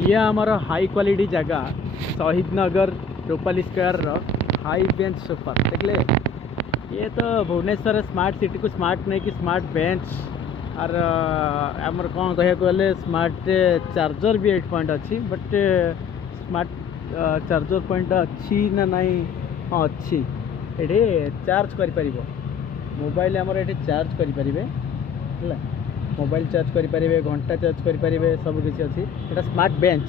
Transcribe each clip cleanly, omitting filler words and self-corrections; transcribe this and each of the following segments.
ये आमर high quality जगह Shaheed Nagar Rupali square high bench super देखले। ये तो भुवनेश्वर स्मार्ट सिटी को स्मार्ट नहीं कि स्मार्ट बेंच और आमर कौन कह गले स्मार्ट चार्जर भी 8 पॉइंट अच्छी बट स्मार्ट चार्जर पॉइंट अच्छी ना नहीं। हाँ अच्छी ये चार्ज करें मोबाइल आमर ये चार्ज करें मोबाइल चार्ज करें घंटा चार्ज करें सब किसी अच्छी। ये smart bench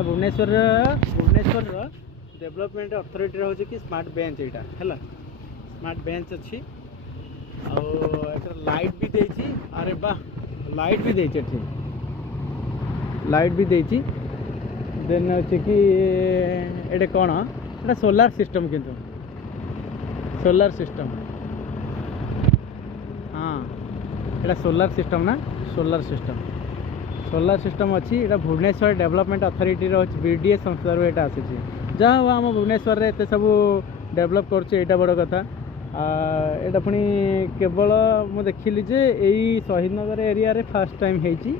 Bhubaneswar development authority हूँ कि स्मार्ट बेंच यहाँ है स्मार्ट बेंच अच्छी और लाइट भी देती। अरे वाह लाइट भी देती लाइट भी देती। देन अच्छे कि ये कौन ये सोलार सिस्टम किंतु सोलार सिस्टम हाँ ये सोलार सिस्टम ना सोलार सिस्टम अच्छी। ये भुवनेश्वर डेवलपमेंट अथॉरिटी बीडीए संस्था यहाँ आसी जहाँ हूँ आम भुवनेश्वर एत सब डेवलप कर बड़ कथा। यहाँ पुणी केवल मुझे देखिली जे यही शहीद नगर एरिया रे फर्स्ट टाइम होती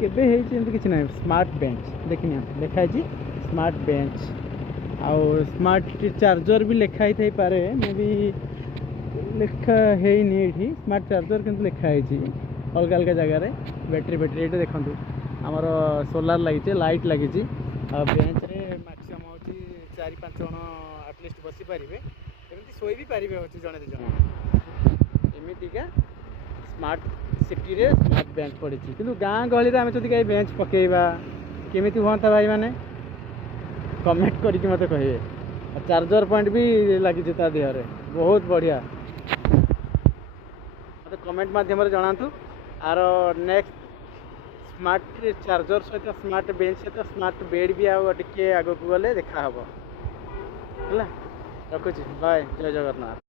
किसी ना स्मार्ट बेंच देखनी लिखाई स्मार्ट बेंच आउ स्मार्ट चार्जर भी लिखाई पारे मे भी लिखा है ये स्मार्ट चार्जर किंतु लिखाई अलग अलग जगार बैटेरी बैटेरी ये देखो आमर सोलार लगी लाइट लगी बेंच रे मैक्सिमम हूँ 4-5 जन आटलिस्ट बसी पारे एमती शोई भी पारे हूँ जड़े 2 जन एमतीका स्मार्ट सिटी रे स्मार्ट बेंच पड़ी कि गाँ गहली आम जब कहीं बेंच पकेबा केमी हाँ भाई मैंने कमेंट करके मत कहे। चार्जर पॉइंट भी लगी देहरे बहुत बढ़िया मत कमेंट मध्यम जनातु आर नेक्स्ट स्मार्ट चार्जर सहित स्मार्ट बेंच सहित स्मार्ट बेड भी आगे आग को गले देखा है। रखुची बाय जय जगन्नाथ।